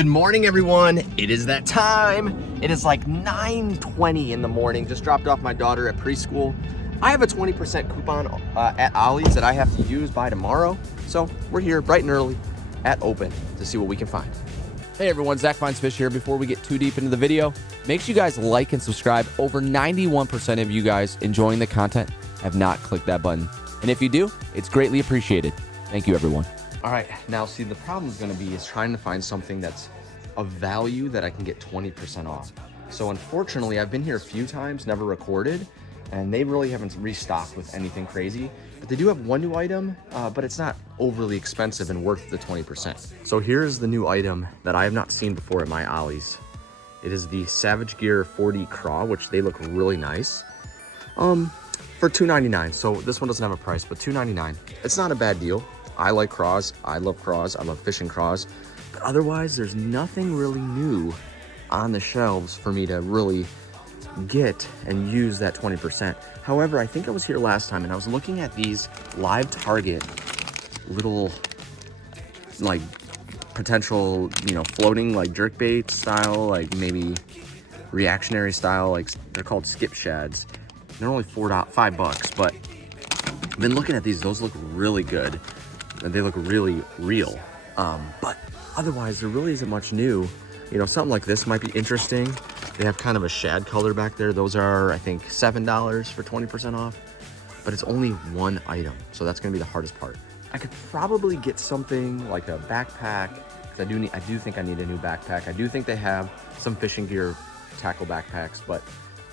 Good morning, everyone. It is that time. It is like 9:20 in the morning. Just dropped off my daughter at preschool. I have a 20% coupon at OLLIES that I have to use by tomorrow. So we're here bright and early at Open to see what we can find. Hey everyone, Zach Finds Fish here. Before we get too deep into the video, make sure you guys like and subscribe. Over 91% of you guys enjoying the content have not clicked that button. And if you do, it's greatly appreciated. Thank you, everyone. All right, now see, the problem is gonna be is trying to find something that's of value that I can get 20% off. So unfortunately, I've been here a few times, never recorded, and they really haven't restocked with anything crazy. But they do have one new item, but it's not overly expensive and worth the 20%. So here's the new item that I have not seen before at my OLLIES. It is the Savage Gear 4D Craw, which they look really nice. For $2.99. So this one doesn't have a price, but $2.99. It's not a bad deal. I like craws. I love craws. I love fishing craws. But otherwise, there's nothing really new on the shelves for me to really get and use that 20%. However, I think I was here last time and I was looking at these live target little like potential, floating like jerkbait style, like maybe reactionary style, like they're called skip shads. They're only $5, but I've been looking at these. Those look really good. And they look really real. But otherwise, there really isn't much new. Something like this might be interesting. They have kind of a shad color back there. Those are, I think, $7 for 20% off. But it's only one item, so that's gonna be the hardest part. I could probably get something like a backpack, because I do think I need a new backpack. I do think they have some fishing gear tackle backpacks, but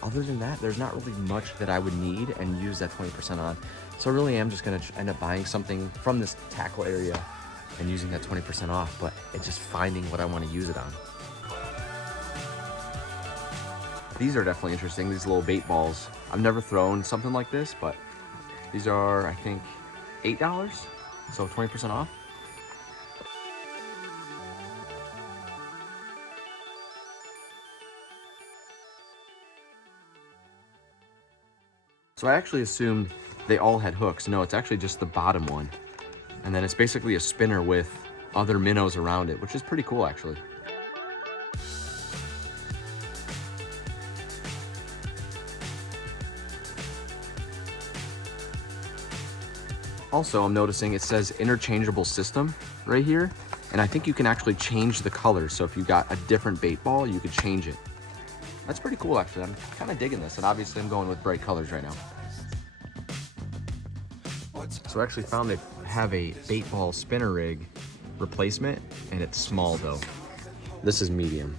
other than that, there's not really much that I would need and use that 20% on. So I really am just gonna end up buying something from this tackle area and using that 20% off, but it's just finding what I wanna use it on. These are definitely interesting, these little bait balls. I've never thrown something like this, but these are, I think, $8, so 20% off. So I actually assumed they all had hooks. No, it's actually just the bottom one. And then it's basically a spinner with other minnows around it, which is pretty cool actually. Also, I'm noticing it says interchangeable system right here. And I think you can actually change the color. So if you got a different bait ball, you could change it. That's pretty cool actually. I'm kind of digging this, and obviously I'm going with bright colors right now. So I actually found they have a bait ball spinner rig replacement, and it's small though. This is medium.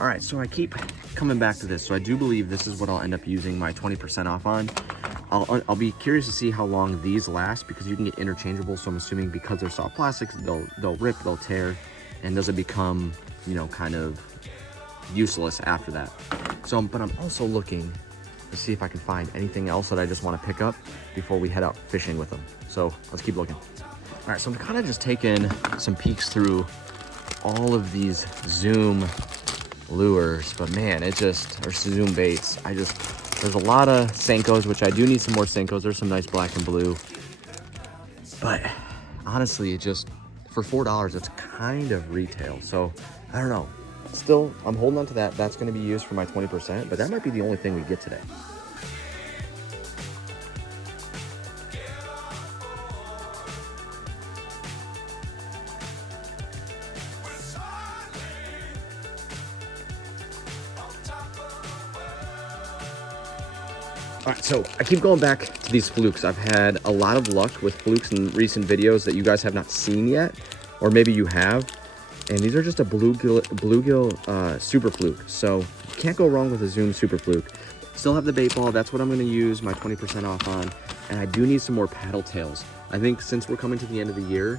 All right, so I keep coming back to this. So I do believe this is what I'll end up using my 20% off on. I'll be curious to see how long these last, because you can get interchangeable. So I'm assuming because they're soft plastics, they'll rip, they'll tear, and doesn't become, kind of useless after that. So, but I'm also looking to see if I can find anything else that I just want to pick up before we head out fishing with them. So let's keep looking. All right, so I'm kind of just taking some peeks through all of these Zoom lures, but man, or Zoom baits. There's a lot of Senkos, which I do need some more Senkos. There's some nice black and blue. But honestly, for $4, it's kind of retail. So I don't know. Still, I'm holding on to that. That's going to be used for my 20%, but that might be the only thing we get today. All right, so I keep going back to these flukes. I've had a lot of luck with flukes in recent videos that you guys have not seen yet, or maybe you have. And these are just a bluegill super fluke. So you can't go wrong with a Zoom super fluke. Still have the bait ball. That's what I'm gonna use my 20% off on. And I do need some more paddle tails. I think since we're coming to the end of the year,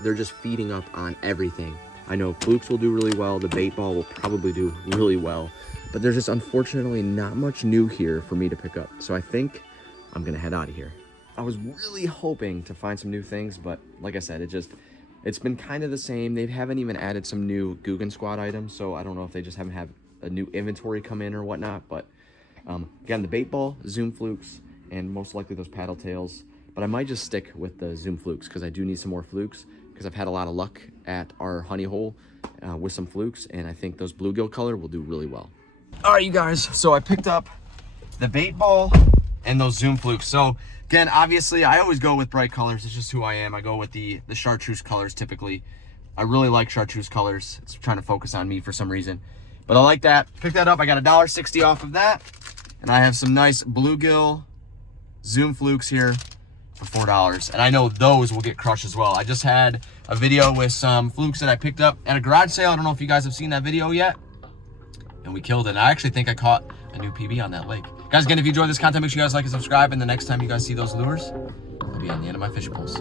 they're just feeding up on everything. I know flukes will do really well. The bait ball will probably do really well. But there's just unfortunately not much new here for me to pick up. So I think I'm gonna head out of here. I was really hoping to find some new things, but like I said, it's been kind of the same. They haven't even added some new Guggen Squad items, so I don't know if they just haven't had a new inventory come in or whatnot. But again, the bait ball, Zoom flukes, and most likely those paddle tails. But I might just stick with the Zoom flukes because I do need some more flukes. because I've had a lot of luck at our honey hole with some flukes, and I think those bluegill color will do really well. All right, you guys, so I picked up the bait ball and those zoom flukes. So again, obviously I always go with bright colors. It's just who I am. I go with the chartreuse colors typically. I really like chartreuse colors. It's trying to focus on me for some reason, but I like that. Pick that up. I got $1.60 off of that, and I have some nice bluegill zoom flukes here for $4, and I know those will get crushed as well. I just had a video with some flukes that I picked up at a garage sale. I don't know if you guys have seen that video yet, and we killed it. And I actually think I caught a new PB on that lake. Guys, again, if you enjoyed this content, make sure you guys like and subscribe, and the next time you guys see those lures, I'll be on the end of my fishing poles.